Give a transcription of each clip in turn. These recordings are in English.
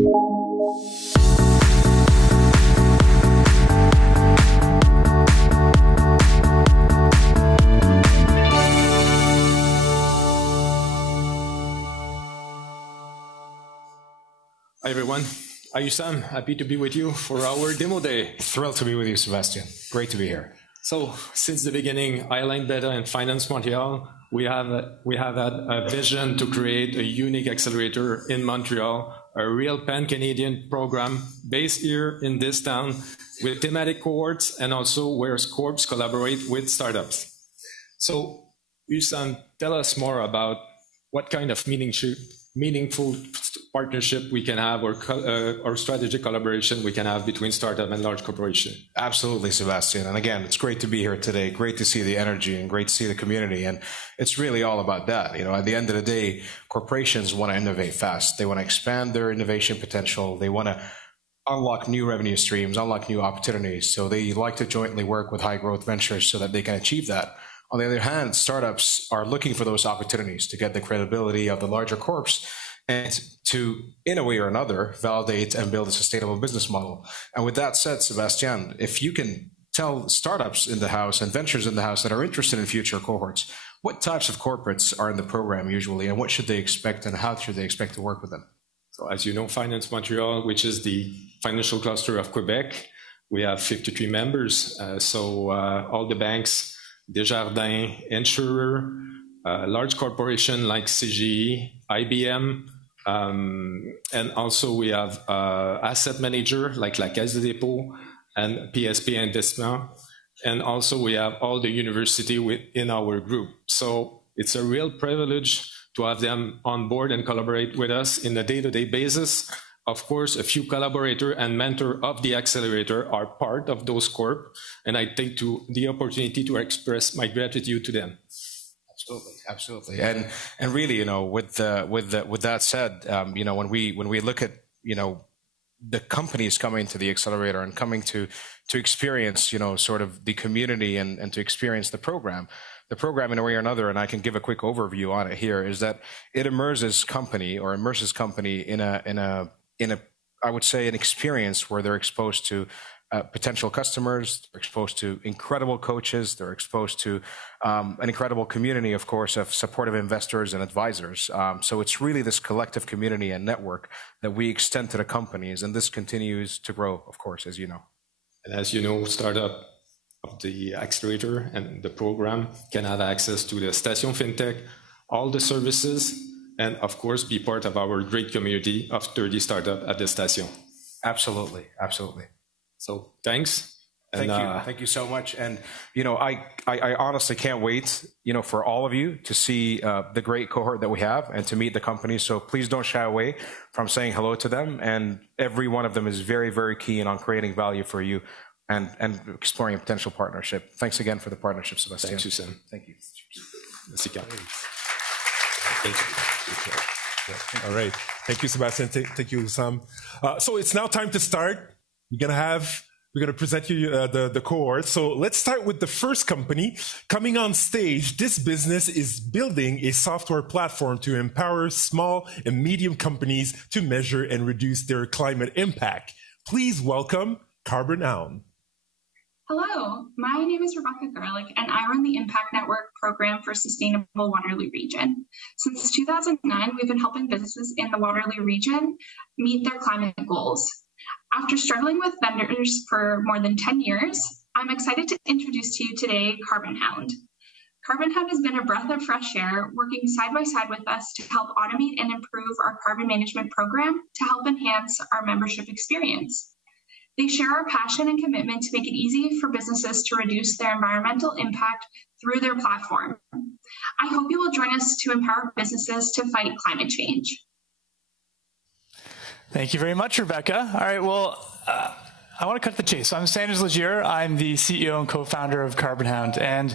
Hi everyone, Sam, happy to be with you for our demo day. Thrilled to be with you, Sebastian. Great to be here. So, since the beginning, Highline Beta and Finance Montréal, we have had a vision to create a unique accelerator in Montreal, a real pan-Canadian program based here in this town with thematic cohorts and also where corps collaborate with startups. So, Sam, tell us more about what kind of meaningful partnership we can have or strategic collaboration we can have between startup and large corporation. Absolutely, Sebastian. And again, it's great to be here today. Great to see the energy and great to see the community. And it's really all about that. You know, at the end of the day, corporations want to innovate fast. They want to expand their innovation potential. They want to unlock new revenue streams, unlock new opportunities. So they like to jointly work with high growth ventures so that they can achieve that. On the other hand, startups are looking for those opportunities to get the credibility of the larger corps and to, in a way or another, validate and build a sustainable business model. And with that said, Sebastian, if you can tell startups in the house and ventures in the house that are interested in future cohorts, what types of corporates are in the program usually, and what should they expect and how should they expect to work with them? So as you know, Finance Montreal, which is the financial cluster of Quebec, we have 53 members. All the banks, Desjardins, insurer, large corporation like CGE, IBM, and also we have asset manager like La Caisse de Dépôt and PSP Investissement, and also we have all the university within our group. So it's a real privilege to have them on board and collaborate with us in a day-to-day basis. Of course, a few collaborators and mentors of the accelerator are part of those corp, and I take the opportunity to express my gratitude to them. Absolutely. And really, you know, with that said, you know, when we look at, you know, the companies coming to the accelerator and coming to experience, you know, sort of the community and to experience the program in a way or another, and I can give a quick overview on it here, is that it immerses company in a I would say an experience where they're exposed to potential customers, they're exposed to incredible coaches, they're exposed to an incredible community, of course, of supportive investors and advisors. So it's really this collective community and network that we extend to the companies, and this continues to grow, of course, as you know. And as you know, startup of the accelerator and the program can have access to the Station Fintech, all the services, and of course, be part of our great community of 30 startups at the Station. Absolutely, absolutely. So thanks. Thank you so much. And you know, I honestly can't wait, you know, for all of you to see the great cohort that we have and to meet the companies. So please don't shy away from saying hello to them. And every one of them is very, very keen on creating value for you and exploring a potential partnership. Thanks again for the partnership, Sebastian. Thank you, Sam. Thank you. Thank you. All right. Thank you, Sebastian. Thank you, Sam. So it's now time to start. We're going to present you the cohort. So let's start with the first company coming on stage. This business is building a software platform to empower small and medium companies to measure and reduce their climate impact. Please welcome Carbon Hound. Hello, my name is Rebecca Garlick, and I run the Impact Network program for Sustainable Waterloo Region. Since 2009, we've been helping businesses in the Waterloo region meet their climate goals. After struggling with vendors for more than 10 years, I'm excited to introduce to you today Carbon Hound. Carbon Hound has been a breath of fresh air, working side by side with us to help automate and improve our carbon management program to help enhance our membership experience. They share our passion and commitment to make it easy for businesses to reduce their environmental impact through their platform. I hope you will join us to empower businesses to fight climate change. Thank you very much, Rebecca. All right, well, I want to cut the chase. So I'm Sanders Legier. I'm the CEO and co-founder of Carbon Hound. And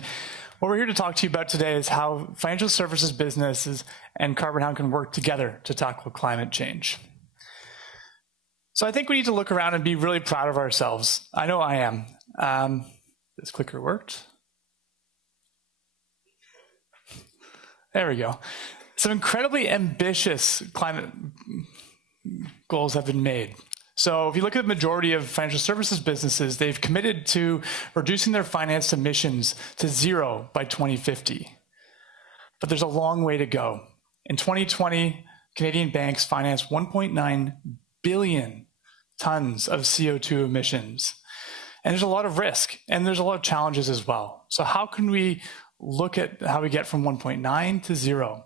what we're here to talk to you about today is how financial services businesses and Carbon Hound can work together to tackle climate change. So I think we need to look around and be really proud of ourselves. I know I am. This clicker worked. There we go. Some incredibly ambitious climate goals have been made. So if you look at the majority of financial services businesses, they've committed to reducing their financed emissions to 0 by 2050. But there's a long way to go. In 2020, Canadian banks financed 1.9 billion tons of CO2 emissions. And there's a lot of risk, and there's a lot of challenges as well. So how can we look at how we get from 1.9 to 0?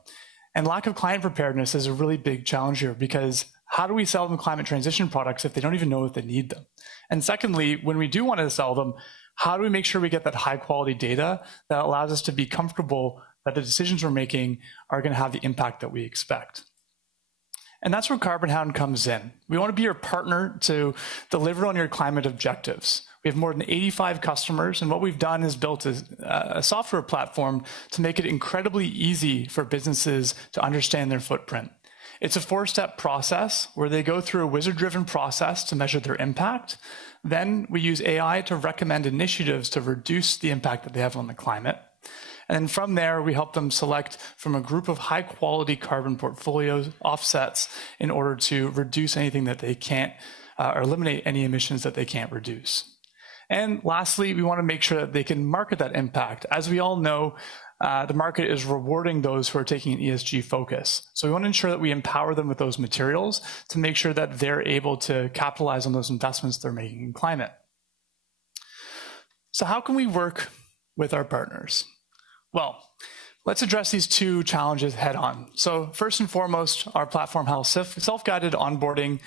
And lack of client preparedness is a really big challenge here, because how do we sell them climate transition products if they don't even know if they need them? And secondly, when we do want to sell them, how do we make sure we get that high quality data that allows us to be comfortable that the decisions we're making are going to have the impact that we expect? And that's where Carbon Hound comes in. We want to be your partner to deliver on your climate objectives. We have more than 85 customers, and what we've done is built a software platform to make it incredibly easy for businesses to understand their footprint. It's a 4-step process where they go through a wizard-driven process to measure their impact. Then we use AI to recommend initiatives to reduce the impact that they have on the climate. And then from there, we help them select from a group of high-quality carbon portfolios, offsets, in order to reduce anything that they can't, or eliminate any emissions that they can't reduce. And lastly, we want to make sure that they can market that impact. As we all know, the market is rewarding those who are taking an ESG focus. So we want to ensure that we empower them with those materials to make sure that they're able to capitalize on those investments they're making in climate. So how can we work with our partners? Well, let's address these two challenges head on. So first and foremost, our platform has self-guided onboarding,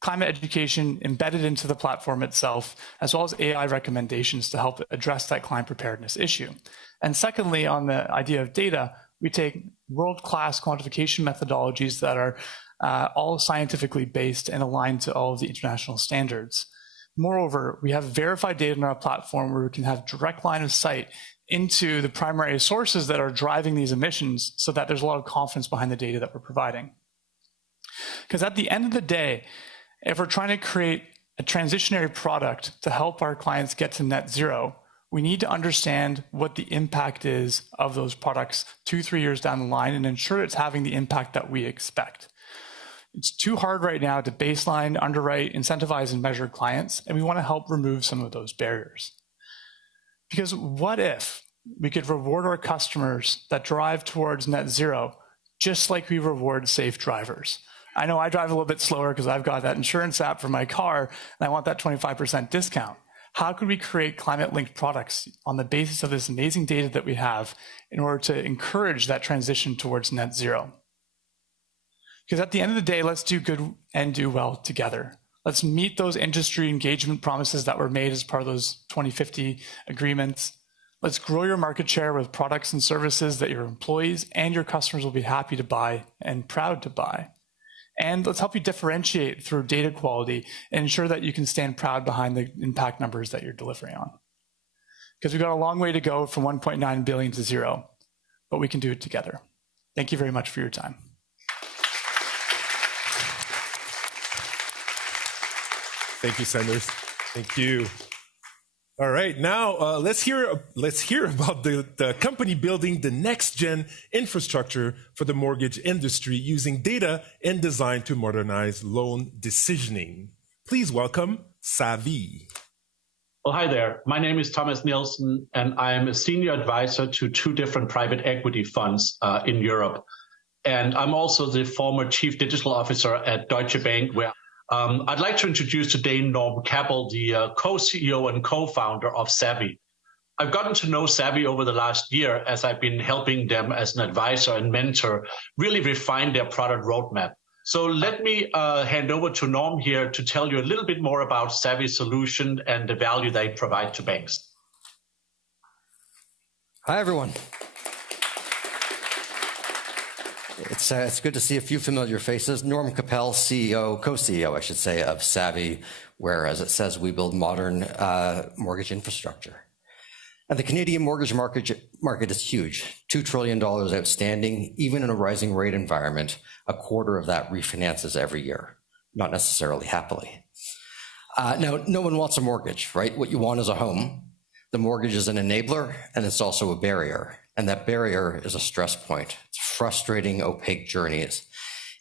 climate education embedded into the platform itself, as well as AI recommendations to help address that climate preparedness issue. And secondly, on the idea of data, we take world-class quantification methodologies that are all scientifically based and aligned to all of the international standards. Moreover, we have verified data in our platform where we can have direct line of sight into the primary sources that are driving these emissions, so that there's a lot of confidence behind the data that we're providing. Because at the end of the day, if we're trying to create a transitionary product to help our clients get to net zero, we need to understand what the impact is of those products 2-3 years down the line and ensure it's having the impact that we expect. It's too hard right now to baseline, underwrite, incentivize, and measure clients, and we want to help remove some of those barriers. Because what if we could reward our customers that drive towards net zero just like we reward safe drivers? I know I drive a little bit slower because I've got that insurance app for my car, and I want that 25% discount. How could we create climate-linked products on the basis of this amazing data that we have in order to encourage that transition towards net zero? Because at the end of the day, let's do good and do well together. Let's meet those industry engagement promises that were made as part of those 2050 agreements. Let's grow your market share with products and services that your employees and your customers will be happy to buy and proud to buy. And let's help you differentiate through data quality and ensure that you can stand proud behind the impact numbers that you're delivering on. Because we've got a long way to go from 1.9 billion to 0, but we can do it together. Thank you very much for your time. Thank you, Sanders. Thank you. All right, now let's hear about the company building the next-gen infrastructure for the mortgage industry using data and design to modernize loan decisioning. Please welcome Savvy. Well, hi there. My name is Thomas Nielsen, and I am a senior advisor to 2 different private equity funds in Europe. And I'm also the former chief digital officer at Deutsche Bank, where I'd like to introduce today Norm Kappel, the co-CEO and co-founder of Savvy. I've gotten to know Savvy over the last year as I've been helping them as an advisor and mentor really refine their product roadmap. So let me hand over to Norm here to tell you a little bit more about Savvy's solution and the value they provide to banks. Hi, everyone. It's good to see a few familiar faces. Norm Kappel, co-CEO, I should say, of Savvy, where, as it says, we build modern mortgage infrastructure. And the Canadian mortgage market is huge, $2 trillion outstanding. Even in a rising rate environment, a quarter of that refinances every year, not necessarily happily. Now, no one wants a mortgage, right? What you want is a home. The mortgage is an enabler, and it's also a barrier. And that barrier is a stress point. It's frustrating, opaque journeys.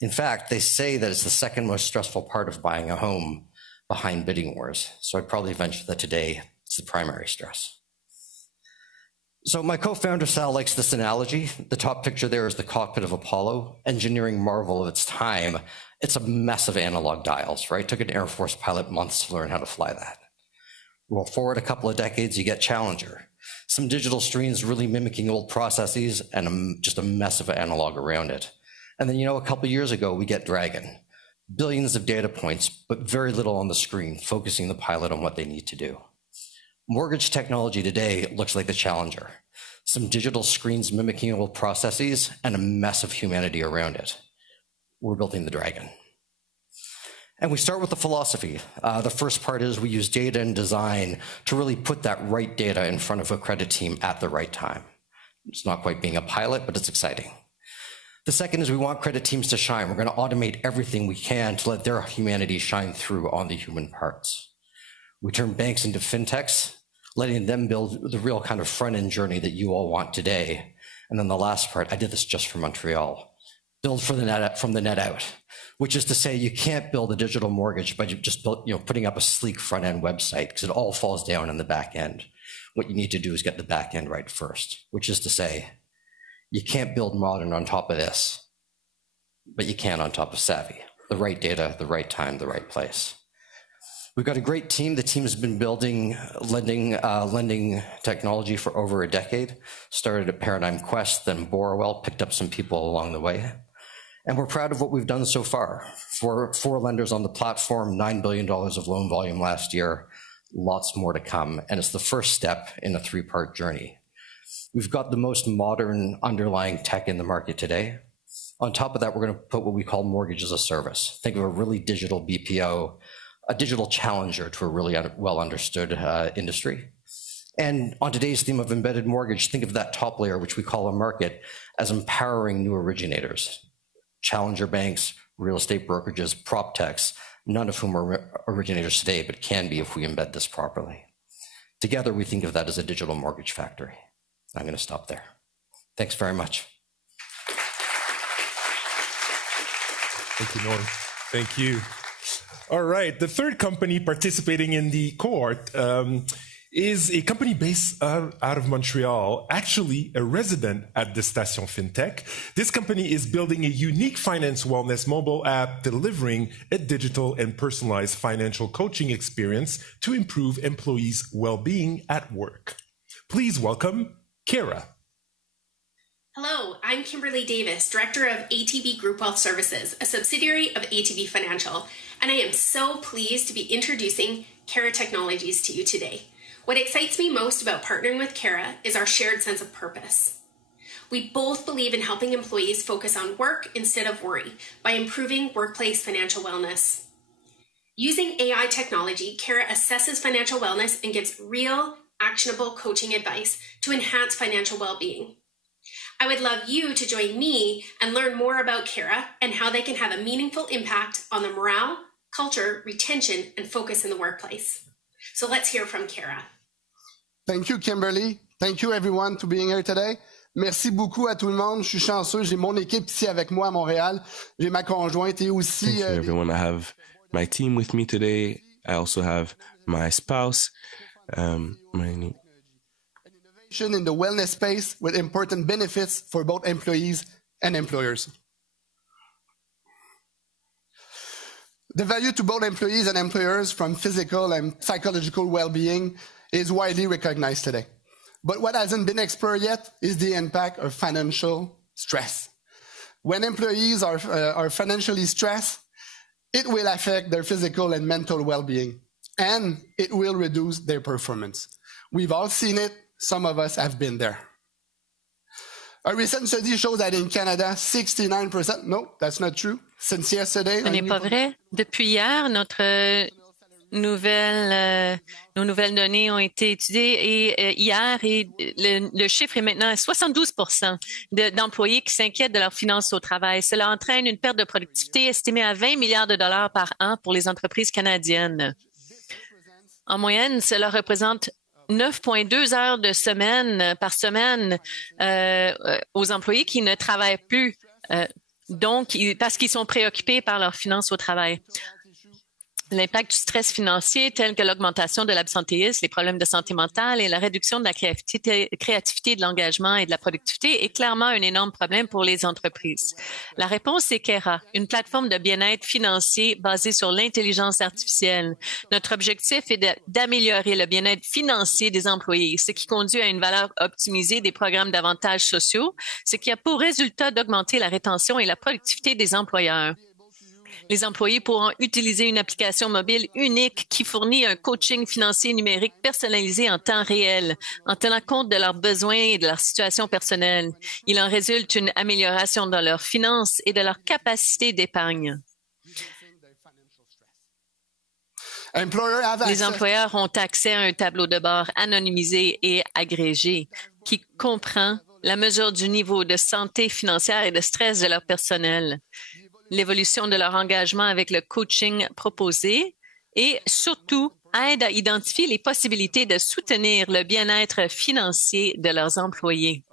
In fact, they say that it's the second most stressful part of buying a home behind bidding wars. So I'd probably venture that today it's the primary stress. So my co-founder Sal likes this analogy. The top picture there is the cockpit of Apollo, engineering marvel of its time. It's a mess of analog dials, right? Took an Air Force pilot months to learn how to fly that. Roll forward a couple of decades, you get Challenger. Some digital screens really mimicking old processes and just a mess of analog around it. And then, a couple of years ago, we get Dragon. Billions of data points, but very little on the screen, focusing the pilot on what they need to do. Mortgage technology today looks like the Challenger. Some digital screens mimicking old processes and a mess of humanity around it. We're building the Dragon. And we start with the philosophy. The first part is we use data and design to really put that right data in front of a credit team at the right time. It's not quite being a pilot, but it's exciting. The second is we want credit teams to shine. We're going to automate everything we can to let their humanity shine through on the human parts. We turn banks into fintechs, letting them build the real kind of front-end journey that you all want today. And then the last part, I did this just for Montreal. Build for the net, from the net out, which is to say you can't build a digital mortgage by just putting up a sleek front-end website because it all falls down in the back end. What you need to do is get the back end right first, which is to say you can't build modern on top of this, but you can on top of savvy. The right data, the right time, the right place. We've got a great team. The team has been building lending technology for over a decade. Started at Paradigm Quest, then Borrowell, picked up some people along the way. And we're proud of what we've done so far. Four lenders on the platform, $9 billion of loan volume last year, lots more to come. And it's the first step in a three-part journey. We've got the most modern underlying tech in the market today. On top of that, we're going to put what we call mortgage as a service. Think of a really digital BPO, a digital challenger to a really well understood industry. And on today's theme of embedded mortgage, think of that top layer, which we call a market, as empowering new originators. Challenger banks, real estate brokerages, prop techs, none of whom are originators today, but can be if we embed this properly. Together, we think of that as a digital mortgage factory. I'm going to stop there. Thanks very much. Thank you, Norm. Thank you. All right. The third company participating in the cohort is a company based out of Montreal, actually a resident at the Station Fintech. This company is building a unique finance wellness mobile app delivering a digital and personalized financial coaching experience to improve employees' well-being at work. Please welcome Kara. Hello, I'm Kimberly Davis, Director of ATB Group Wealth Services, a subsidiary of ATB Financial, and I am so pleased to be introducing Kara Technologies to you today. What excites me most about partnering with Kara is our shared sense of purpose. We both believe in helping employees focus on work instead of worry by improving workplace financial wellness. Using AI technology, Kara assesses financial wellness and gives real, actionable coaching advice to enhance financial well-being. I would love you to join me and learn more about Kara and how they can have a meaningful impact on the morale, culture, retention, and focus in the workplace. So let's hear from Kara. Thank you, Kimberly. Thank you, everyone, to being here today. Merci beaucoup à tout le monde. Je suis chanceux. J'ai mon équipe ici avec moi à Montréal. J'ai ma conjointe et aussi... Thank you, everyone. I have my team with me today. I also have my spouse. In the wellness space with important benefits for both employees and employers. The value to both employees and employers from physical and psychological well-being is widely recognized today. But what hasn't been explored yet is the impact of financial stress. When employees are financially stressed, it will affect their physical and mental well-being, and it will reduce their performance. We've all seen it. Some of us have been there. A recent study shows that in Canada, 69%, no, that's not true. Since yesterday... Ce n'est pas vrai. Depuis hier, nos nouvelles données ont été étudiées et hier, le chiffre est maintenant à 72% d'employés qui s'inquiètent de leurs finances au travail. Cela entraîne une perte de productivité estimée à 20 milliards de dollars par an pour les entreprises canadiennes. En moyenne, cela représente 9,2 heures de semaine par semaine aux employés qui ne travaillent plus Donc, parce qu'ils sont préoccupés par leurs finances au travail. L'impact du stress financier, tel que l'augmentation de l'absentéisme, les problèmes de santé mentale et la réduction de la créativité, de l'engagement et de la productivité est clairement un énorme problème pour les entreprises. La réponse est Cohort, une plateforme de bien-être financier basée sur l'intelligence artificielle. Notre objectif est d'améliorer le bien-être financier des employés, ce qui conduit à une valeur optimisée des programmes d'avantages sociaux, ce qui a pour résultat d'augmenter la rétention et la productivité des employeurs. Les employés pourront utiliser une application mobile unique qui fournit un coaching financier numérique personnalisé en temps réel, en tenant compte de leurs besoins et de leur situation personnelle. Il en résulte une amélioration dans leurs finances et de leur capacité d'épargne. Les employeurs ont accès à un tableau de bord anonymisé et agrégé qui comprend la mesure du niveau de santé financière et de stress de leur personnel, l'évolution de leur engagement avec le coaching proposé et surtout aide à identifier les possibilités de soutenir le bien-être financier de leurs employés.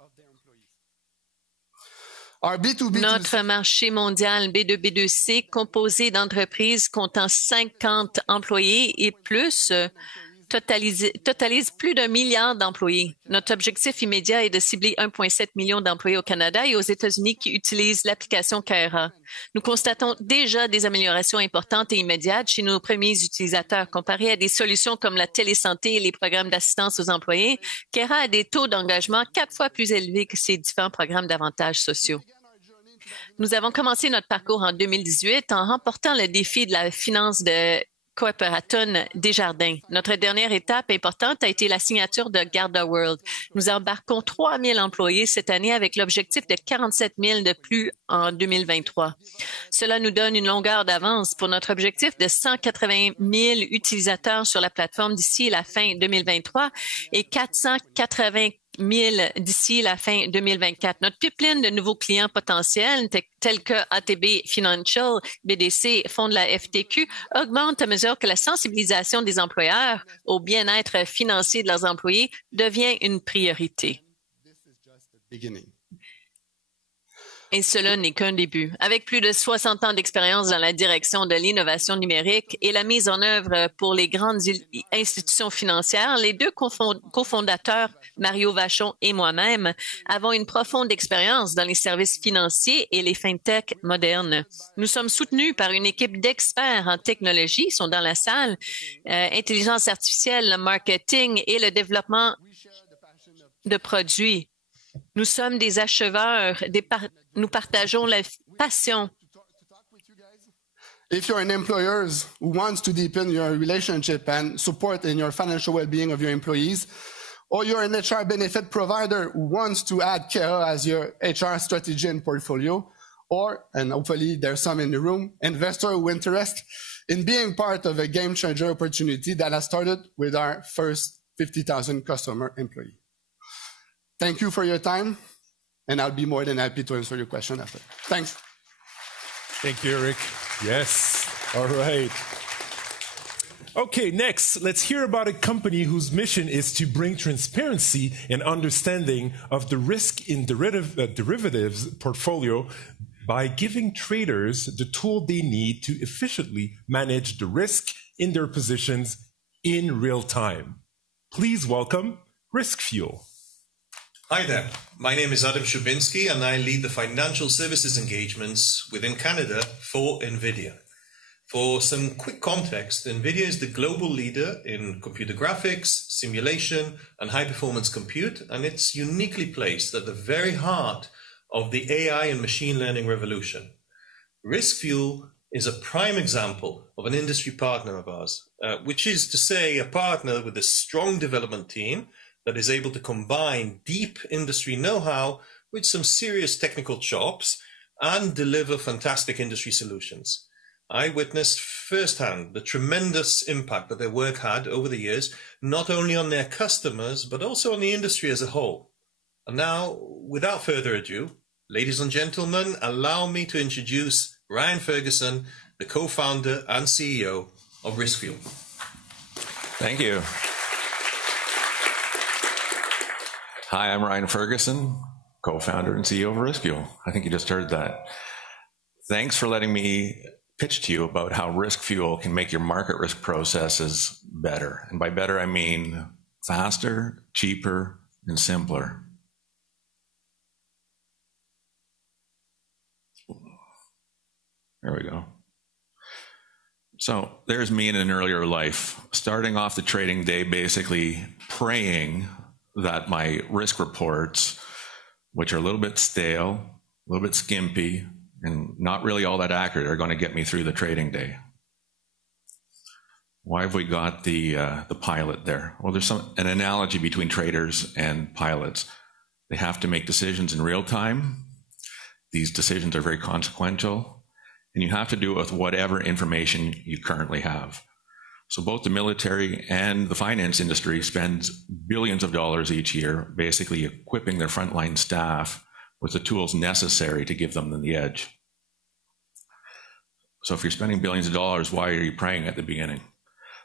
Notre marché mondial B2B2C, composé d'entreprises comptant 50 employés et plus, totalise plus d'1 milliard d'employés. Notre objectif immédiat est de cibler 1,7 million d'employés au Canada et aux États-Unis qui utilisent l'application Cohort. Nous constatons déjà des améliorations importantes et immédiates chez nos premiers utilisateurs. Comparé à des solutions comme la télésanté et les programmes d'assistance aux employés, Cohort a des taux d'engagement 4 fois plus élevés que ces différents programmes d'avantages sociaux. Nous avons commencé notre parcours en 2018 en remportant le défi de la finance de Cooperaton Desjardins. Notre dernière étape importante a été la signature de Garda World. Nous embarquons 3 000 employés cette année avec l'objectif de 47 000 de plus en 2023. Cela nous donne une longueur d'avance pour notre objectif de 180 000 utilisateurs sur la plateforme d'ici la fin 2023 et 480 000 d'ici la fin 2024. Notre pipeline de nouveaux clients potentiels, tels que ATB Financial, BDC, Fonds de la FTQ, augmente à mesure que la sensibilisation des employeurs au bien-être financier de leurs employés devient une priorité. Et cela n'est qu'un début. Avec plus de 60 ans d'expérience dans la direction de l'innovation numérique et la mise en œuvre pour les grandes institutions financières, les deux cofondateurs, Mario Vachon et moi-même, avons une profonde expérience dans les services financiers et les fintech modernes. Nous sommes soutenus par une équipe d'experts en technologie, ils sont dans la salle, intelligence artificielle, le marketing et le développement de produits. Nous sommes des acheveurs, nous partageons la passion. If you're an employer who wants to deepen your relationship and support in your financial well-being of your employees, or you're an HR benefit provider who wants to add Cohort as your HR strategy and portfolio, or, and hopefully there's some in the room, investor who interest in being part of a game changer opportunity that has started with our first 50,000 customer employee. Thank you for your time, and I'll be more than happy to answer your question after. Thanks. Thank you, Eric. Yes. All right. Okay, next, let's hear about a company whose mission is to bring transparency and understanding of the risk in derivatives portfolio by giving traders the tool they need to efficiently manage the risk in their positions in real time. Please welcome RiskFuel. Hi there, my name is Adam Shubinski and I lead the financial services engagements within Canada for NVIDIA. For some quick context, NVIDIA is the global leader in computer graphics, simulation and high-performance compute, and it's uniquely placed at the very heart of the AI and machine learning revolution. RiskFuel is a prime example of an industry partner of ours, which is to say a partner with a strong development team that is able to combine deep industry know-how with some serious technical chops and deliver fantastic industry solutions. I witnessed firsthand the tremendous impact that their work had over the years, not only on their customers, but also on the industry as a whole. And now, without further ado, ladies and gentlemen, allow me to introduce Ryan Ferguson, the co-founder and CEO of RiskFuel. Thank you. Hi, I'm Ryan Ferguson, co-founder and CEO of RiskFuel. I think you just heard that. thanks for letting me pitch to you about how Risk Fuel can make your market risk processes better. And by better, I mean faster, cheaper, and simpler. There we go. So there's me in an earlier life, starting off the trading day, basically praying that my risk reports, which are a little bit stale, a little bit skimpy, and not really all that accurate, are going to get me through the trading day. Why have we got the pilot there? Well, there's an analogy between traders and pilots. They have to make decisions in real time. These decisions are very consequential, and you have to do it with whatever information you currently have. So both the military and the finance industry spends billions of dollars each year basically equipping their frontline staff with the tools necessary to give them the edge. So if you're spending billions of dollars, why are you praying at the beginning?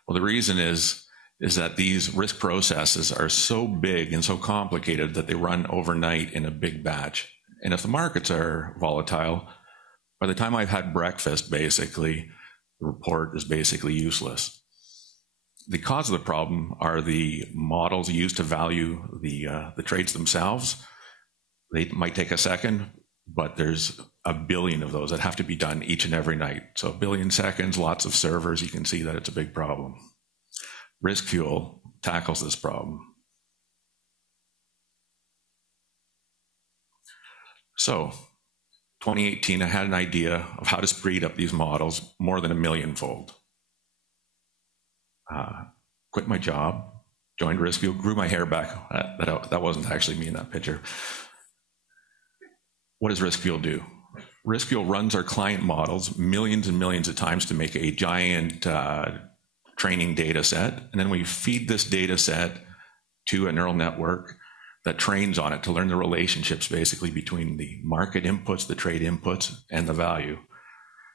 Well, the reason is that these risk processes are so big and so complicated that they run overnight in a big batch. And if the markets are volatile, by the time I've had breakfast, basically, the report is basically useless. The cause of the problem are the models used to value the trades themselves. They might take a second, but there's a billion of those that have to be done each and every night. So a billion seconds, lots of servers, you can see that it's a big problem. Risk Fuel tackles this problem. So 2018, I had an idea of how to speed up these models more than 1 million-fold. Quit my job, joined Risk Fuel, grew my hair back. That wasn't actually me in that picture. What does Risk Fuel do? Risk Fuel runs our client models millions and millions of times to make a giant training data set. And then we feed this data set to a neural network that trains on it to learn the relationships basically between the market inputs, the trade inputs, and the value.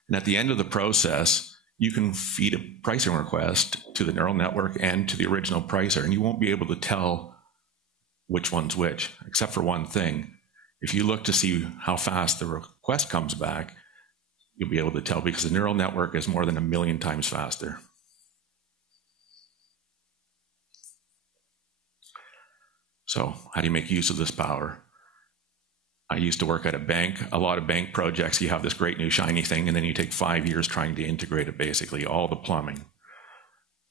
And at the end of the process, you can feed a pricing request to the neural network and to the original pricer, and you won't be able to tell which one's which, except for one thing. If you look to see how fast the request comes back, you'll be able to tell because the neural network is more than 1 million times faster. So how do you make use of this power? I used to work at a bank. A lot of bank projects, you have this great new shiny thing, and then you take 5 years trying to integrate it, basically, all the plumbing.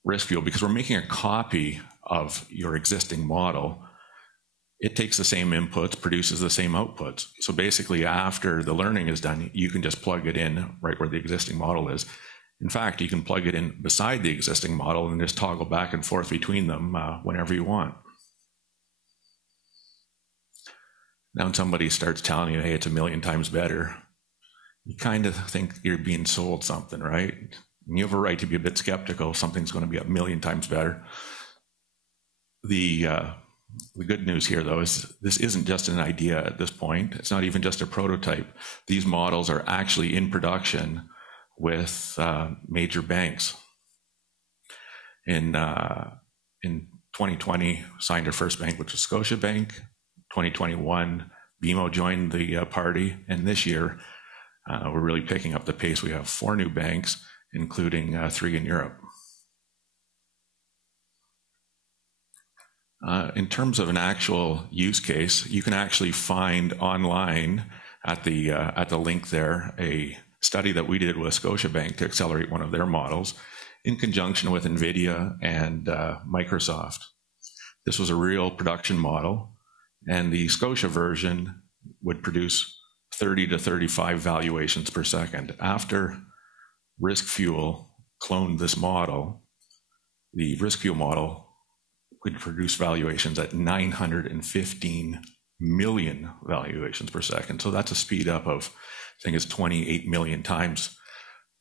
Risk Fuel, because we're making a copy of your existing model, it takes the same inputs, produces the same outputs. So basically, after the learning is done, you can just plug it in right where the existing model is. In fact, you can plug it in beside the existing model and just toggle back and forth between them whenever you want. Now when somebody starts telling you, hey, it's 1 million times better, you kind of think you're being sold something, right? And you have a right to be a bit skeptical. Something's going to be 1 million times better. The good news here, though, is this isn't just an idea at this point. It's not even just a prototype. These models are actually in production with major banks. In 2020, signed our first bank, which was Scotiabank. 2021, BMO joined the party, and this year we're really picking up the pace. We have 4 new banks, including 3 in Europe. In terms of an actual use case, you can actually find online at the link there a study that we did with Scotiabank to accelerate one of their models in conjunction with NVIDIA and Microsoft. This was a real production model. And the Scotia version would produce 30 to 35 valuations per second. After Risk Fuel cloned this model, the Risk Fuel model could produce valuations at 915 million valuations per second. So that's a speed up of, I think it's 28 million times.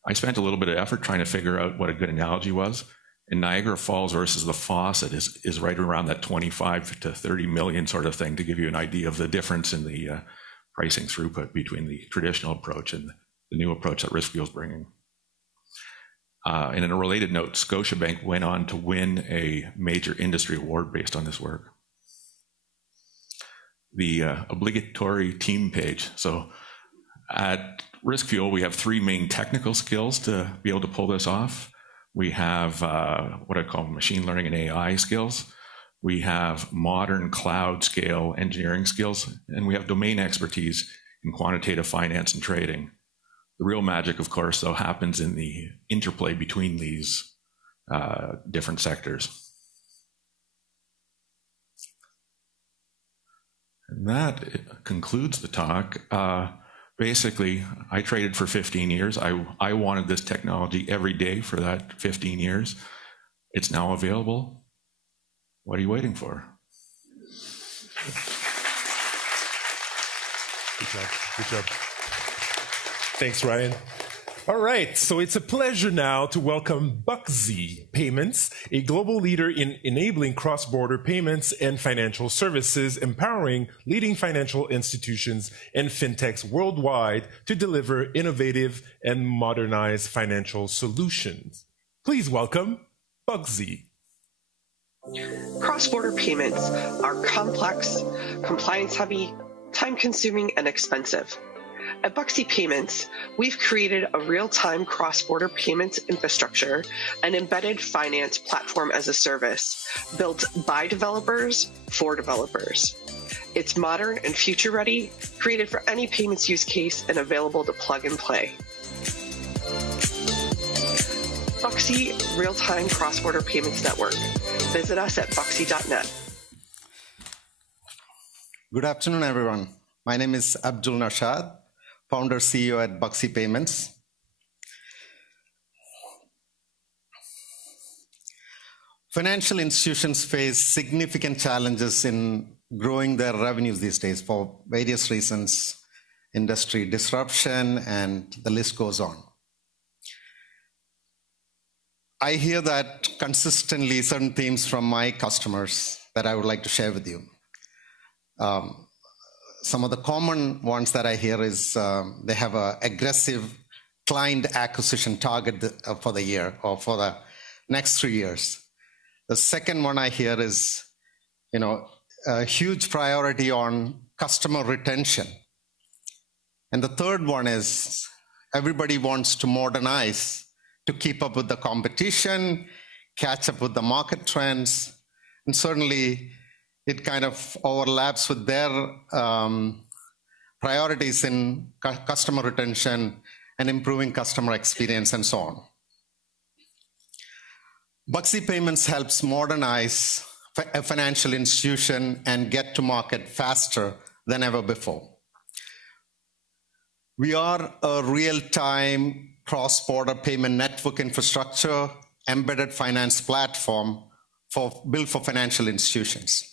I spent a little bit of effort trying to figure out what a good analogy was. And Niagara Falls versus the faucet is right around that 25 to 30 million sort of thing, to give you an idea of the difference in the pricing throughput between the traditional approach and the new approach that Risk Fuel is bringing. And in a related note, Scotiabank went on to win a major industry award based on this work. The obligatory team page. So RiskFuel, we have 3 main technical skills to be able to pull this off. We have what I call machine learning and AI skills. We have modern cloud scale engineering skills, and we have domain expertise in quantitative finance and trading. The real magic, of course, though, happens in the interplay between these different sectors. And that concludes the talk. Basically, I traded for 15 years. I wanted this technology every day for that 15 years. It's now available. What are you waiting for? Good job. Good job. Thanks, Ryan. All right, so it's a pleasure now to welcome Bucksy Payments, a global leader in enabling cross-border payments and financial services, empowering leading financial institutions and fintechs worldwide to deliver innovative and modernized financial solutions. Please welcome Bucksy. Cross-border payments are complex, compliance-heavy, time-consuming, and expensive. At Bucksy Payments, we've created a real-time cross-border payments infrastructure and embedded finance platform as a service built by developers for developers. It's modern and future-ready, created for any payments use case, and available to plug and play. Bucksy Real-Time Cross-Border Payments Network. Visit us at bucksy.net. Good afternoon, everyone. My name is Abdul Nashad, founder CEO at Bucksy Payments. Financial institutions face significant challenges in growing their revenues these days for various reasons, industry disruption, and the list goes on. I hear that consistently, certain themes from my customers that I would like to share with you. Some of the common ones that I hear is they have an aggressive client acquisition target for the year or for the next 3 years. The second one I hear is, a huge priority on customer retention. And the third one is everybody wants to modernize to keep up with the competition, catch up with the market trends, and certainly it kind of overlaps with their priorities in customer retention and improving customer experience and so on. Bucksy Payments helps modernize a financial institution and get to market faster than ever before. We are a real-time cross-border payment network infrastructure, embedded finance platform built for financial institutions.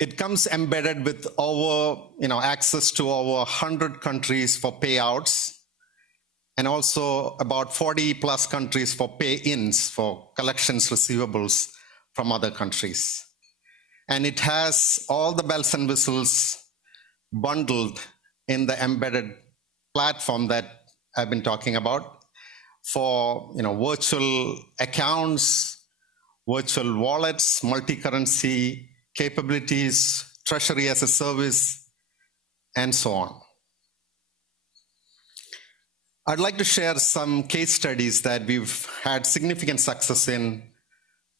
It comes embedded with access to over 100 countries for payouts, and also about 40 plus countries for pay-ins, for collections receivables from other countries. And it has all the bells and whistles bundled in the embedded platform that I've been talking about for virtual accounts, virtual wallets, multi-currency capabilities, treasury as a service, and so on. I'd like to share some case studies that we've had significant success in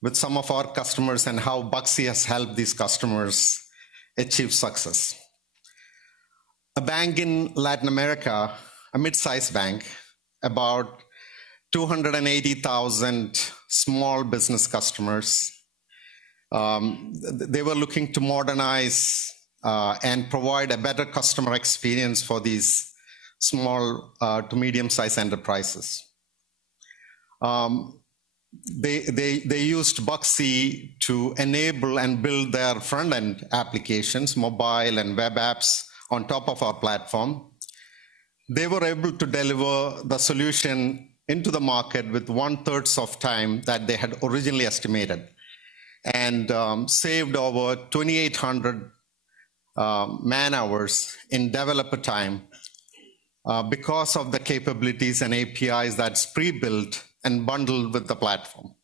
with some of our customers and how Bucksy has helped these customers achieve success. A bank in Latin America, a mid-sized bank, about 280,000 small business customers. They were looking to modernize and provide a better customer experience for these small to medium-sized enterprises. They used Bucksy to enable and build their front-end applications, mobile and web apps on top of our platform. They were able to deliver the solution into the market with 1/3 of time that they had originally estimated, and saved over 2,800 man hours in developer time because of the capabilities and APIs that's pre-built and bundled with the platform.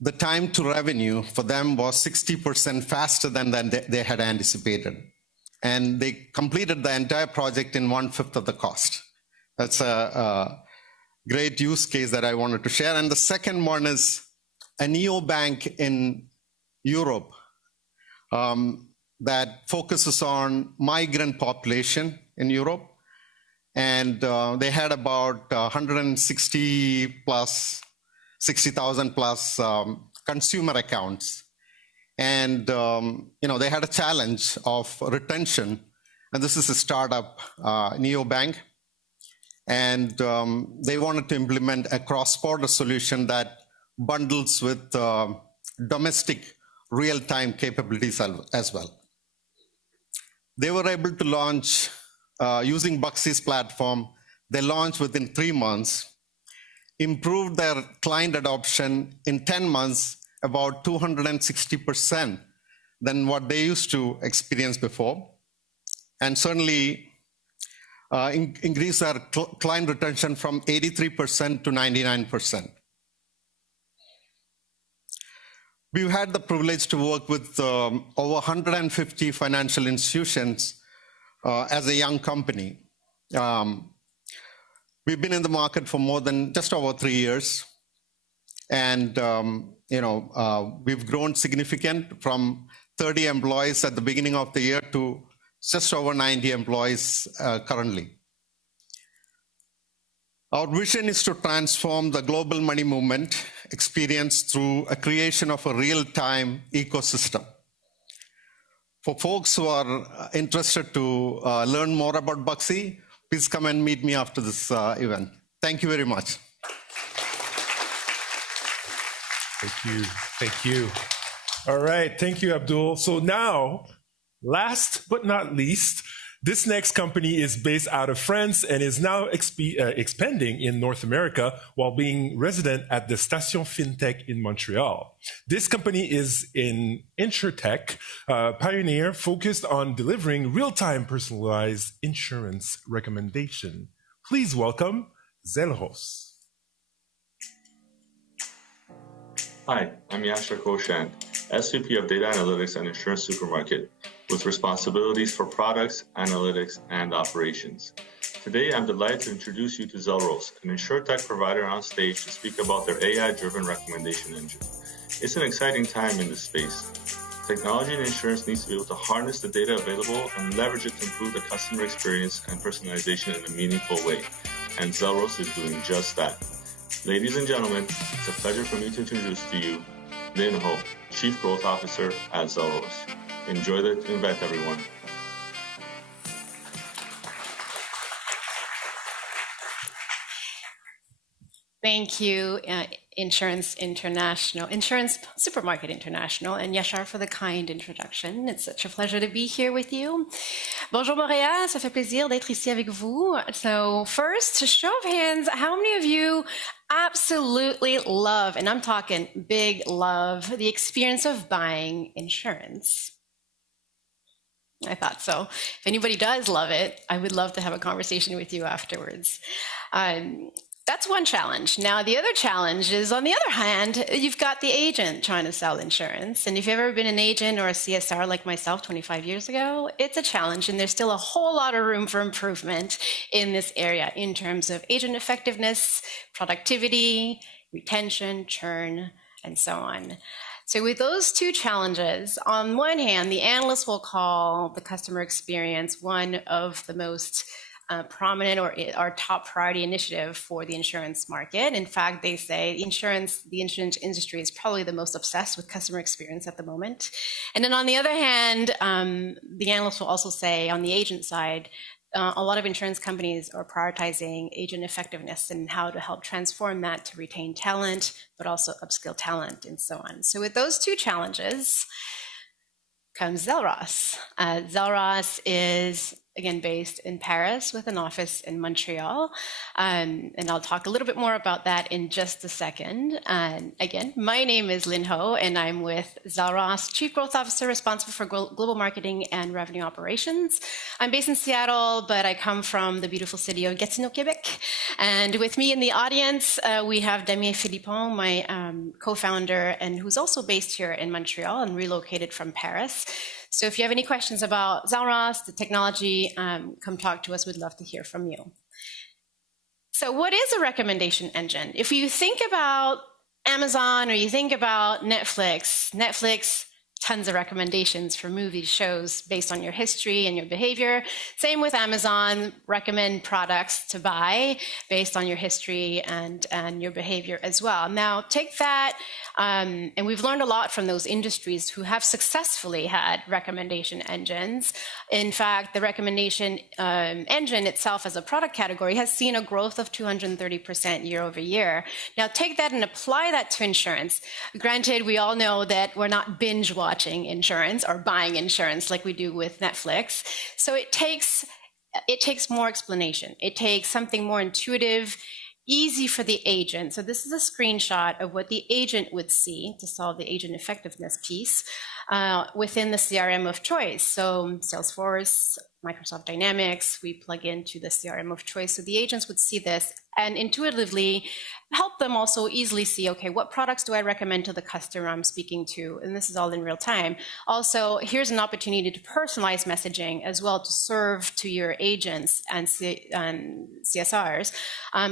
The time to revenue for them was 60% faster than they had anticipated. and they completed the entire project in 1/5 of the cost. That's a great use case that I wanted to share. And the second one is a neobank in Europe that focuses on migrant population in Europe. And they had about 60,000 plus consumer accounts. And they had a challenge of retention. And this is a startup neobank. And they wanted to implement a cross-border solution that bundles with domestic real-time capabilities as well. They were able to launch using Buxy's platform. They launched within 3 months, improved their client adoption in 10 months, about 260% than what they used to experience before. And certainly increase our client retention from 83% to 99%. We've had the privilege to work with over 150 financial institutions as a young company. We've been in the market for just over 3 years. And, we've grown significant from 30 employees at the beginning of the year to just over 90 employees currently. Our vision is to transform the global money movement experience through a creation of a real-time ecosystem. For folks who are interested to learn more about Buxy, please come and meet me after this event. Thank you very much. Thank you. Thank you. All right. Thank you, Abdul. So now, last but not least, this next company is based out of France and is now expanding in North America while being resident at the Station Fintech in Montreal. This company is in InsurTech, pioneer focused on delivering real-time personalized insurance recommendation. Please welcome Zelros. Hi, I'm Yashar Koshand, SVP of Data Analytics and Insurance Supermarket, with responsibilities for products, analytics, and operations. Today, I'm delighted to introduce you to Zelros, an InsurTech provider on stage to speak about their AI-driven recommendation engine. It's an exciting time in this space. Technology in insurance needs to be able to harness the data available and leverage it to improve the customer experience and personalization in a meaningful way. And Zelros is doing just that. Ladies and gentlemen, it's a pleasure for me to introduce to you Lin Ho, Chief Growth Officer at Zelros. Enjoy the event, everyone. Thank you, Insurance Supermarket International, and Yashar for the kind introduction. It's such a pleasure to be here with you. Bonjour Montréal, ça fait plaisir d'être ici avec vous. So first, show of hands, how many of you absolutely love, and I'm talking big love, the experience of buying insurance? I thought so. If anybody does love it, I would love to have a conversation with you afterwards. That's one challenge. Now, the other challenge is, on the other hand, you've got the agent trying to sell insurance. And if you've ever been an agent or a CSR like myself 25 years ago, it's a challenge. And there's still a whole lot of room for improvement in this area in terms of agent effectiveness, productivity, retention, churn, and so on. So with those two challenges, on one hand, the analysts will call the customer experience one of the most prominent or our top priority initiative for the insurance market. In fact, they say the insurance industry is probably the most obsessed with customer experience at the moment. And then on the other hand, the analysts will also say on the agent side, a lot of insurance companies are prioritizing agent effectiveness and how to help transform that to retain talent, but also upskill talent and so on. So with those two challenges comes Zelros. Zelros is, again, based in Paris with an office in Montreal. And I'll talk a little bit more about that in just a second. Again, my name is Lin Ho, and I'm with Zelros, Chief Growth Officer responsible for global marketing and revenue operations. I'm based in Seattle, but I come from the beautiful city of Gatineau, Quebec. And with me in the audience, we have Damien Philippon, my co-founder, and who's also based here in Montreal and relocated from Paris. So if you have any questions about Zalros, the technology, come talk to us. We'd love to hear from you. So what is a recommendation engine? If you think about Amazon or you think about Netflix, tons of recommendations for movies, shows based on your history and your behavior. Same with Amazon, recommend products to buy based on your history and your behavior as well. Now take that, and we've learned a lot from those industries who have successfully had recommendation engines. In fact, the recommendation engine itself as a product category has seen a growth of 230% year over year. Now take that and apply that to insurance. Granted, we all know that we're not binge watching insurance or buying insurance like we do with Netflix. So it takes more explanation. It takes something more intuitive, easy for the agent. So this is a screenshot of what the agent would see to solve the agent effectiveness piece within the CRM of choice. So Salesforce, Microsoft Dynamics, we plug into the CRM of choice. So the agents would see this and intuitively help them also easily see, okay, what products do I recommend to the customer I'm speaking to? And this is all in real time. Also, here's an opportunity to personalize messaging as well to serve to your agents and CSRs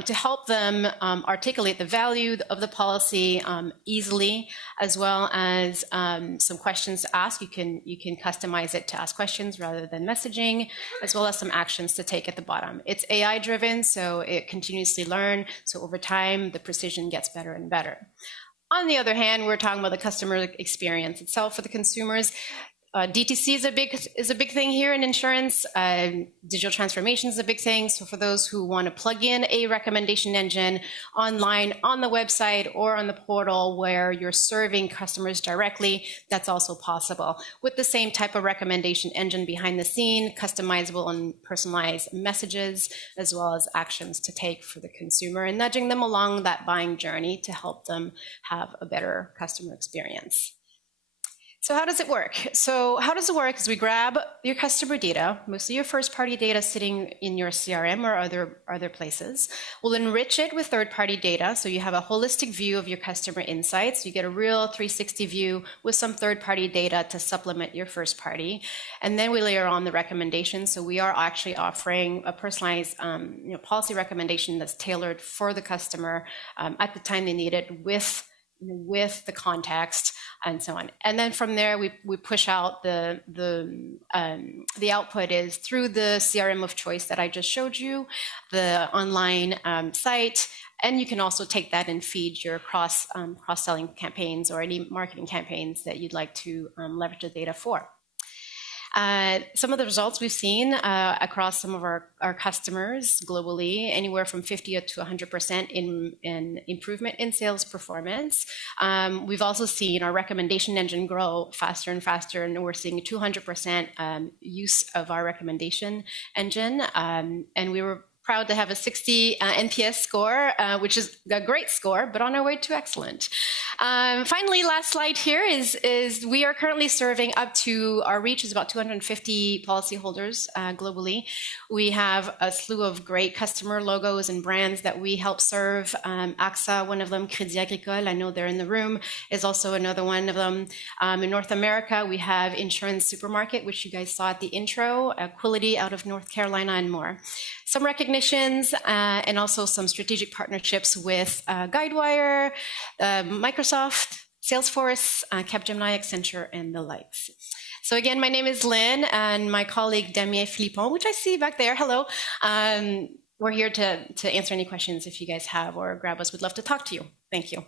to help them articulate the value of the policy easily, as well as some questions to ask. You can customize it to ask questions rather than messaging, as well as some actions to take at the bottom. It's AI driven, so it continuously learn. So over time, the precision gets better and better. On the other hand, we're talking about the customer experience itself for the consumers. DTC is a big thing here in insurance. Digital transformation is a big thing. So for those who want to plug in a recommendation engine online on the website or on the portal where you're serving customers directly, that's also possible. With the same type of recommendation engine behind the scene, customizable and personalized messages, as well as actions to take for the consumer and nudging them along that buying journey to help them have a better customer experience. So how does it work? So how does it work is we grab your customer data, mostly your first-party data sitting in your CRM or other places. We'll enrich it with third-party data, so you have a holistic view of your customer insights. You get a real 360 view with some third-party data to supplement your first-party. And then we layer on the recommendations. So we are actually offering a personalized policy recommendation that's tailored for the customer at the time they need it with the context and so on. And then from there, we push out the output is through the CRM of choice that I just showed you, the online site, and you can also take that and feed your cross-selling campaigns or any marketing campaigns that you'd like to leverage the data for. Some of the results we've seen across some of our customers globally, anywhere from 50 to 100% in improvement in sales performance. We've also seen our recommendation engine grow faster and faster, and we're seeing 200% use of our recommendation engine. And we were proud to have a 60 NPS score, which is a great score, but on our way to excellent. Finally, last slide here is we are currently serving up to, our reach is about 250 policyholders globally. We have a slew of great customer logos and brands that we help serve. AXA, one of them, Crédit Agricole, I know they're in the room, is also another one of them. In North America, we have Insurance Supermarket, which you guys saw at the intro, Quility out of North Carolina, and more. Some recognitions and also some strategic partnerships with Guidewire, Microsoft, Salesforce, Capgemini, Accenture, and the likes. So again, my name is Lynn, and my colleague Damien Philippon, which I see back there, hello. We're here to answer any questions if you guys have, or grab us. We'd love to talk to you. Thank you.